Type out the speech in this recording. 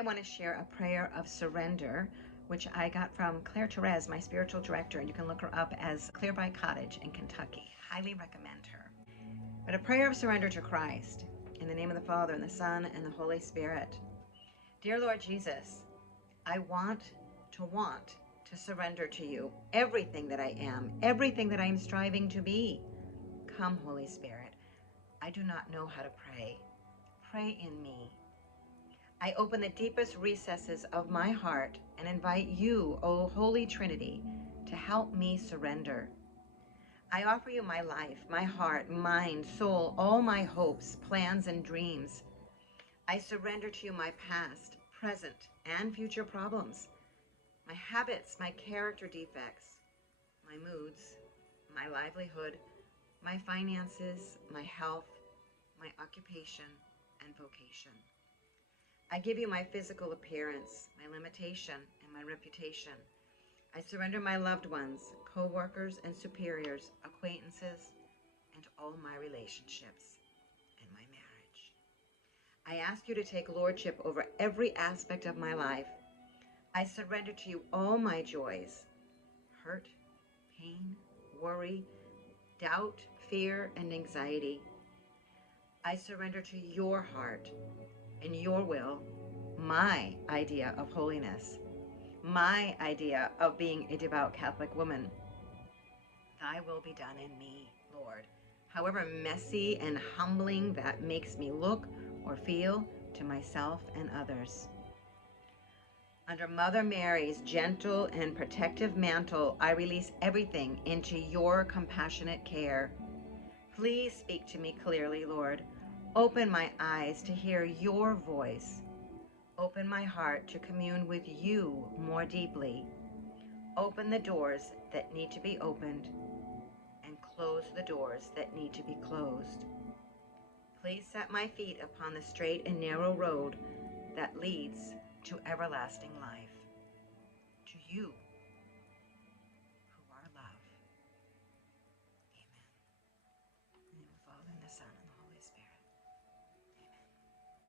Today I want to share a prayer of surrender, which I got from Claire Therese, my spiritual director, and you can look her up as Clearby Cottage in Kentucky. Highly recommend her. But a prayer of surrender to Christ, in the name of the Father, and the Son, and the Holy Spirit. Dear Lord Jesus, I want to surrender to you everything that I am, everything that I am striving to be. Come, Holy Spirit. I do not know how to pray. Pray in me. I open the deepest recesses of my heart and invite you, O Holy Trinity, to help me surrender. I offer you my life, my heart, mind, soul, all my hopes, plans, and dreams. I surrender to you my past, present, and future problems, my habits, my character defects, my moods, my livelihood, my finances, my health, my occupation, and vocation. I give you my physical appearance, my limitation, and my reputation. I surrender my loved ones, co-workers and superiors, acquaintances, and all my relationships and my marriage. I ask you to take lordship over every aspect of my life. I surrender to you all my joys, hurt, pain, worry, doubt, fear, and anxiety. I surrender to your heart and your will, my idea of holiness, my idea of being a devout Catholic woman. Thy will be done in me, Lord, however messy and humbling that makes me look or feel to myself and others. Under Mother Mary's gentle and protective mantle, I release everything into your compassionate care. Please speak to me clearly, Lord. Open my eyes to hear your voice. Open my heart to commune with you more deeply. Open the doors that need to be opened and close the doors that need to be closed. Please set my feet upon the straight and narrow road that leads to everlasting life. To you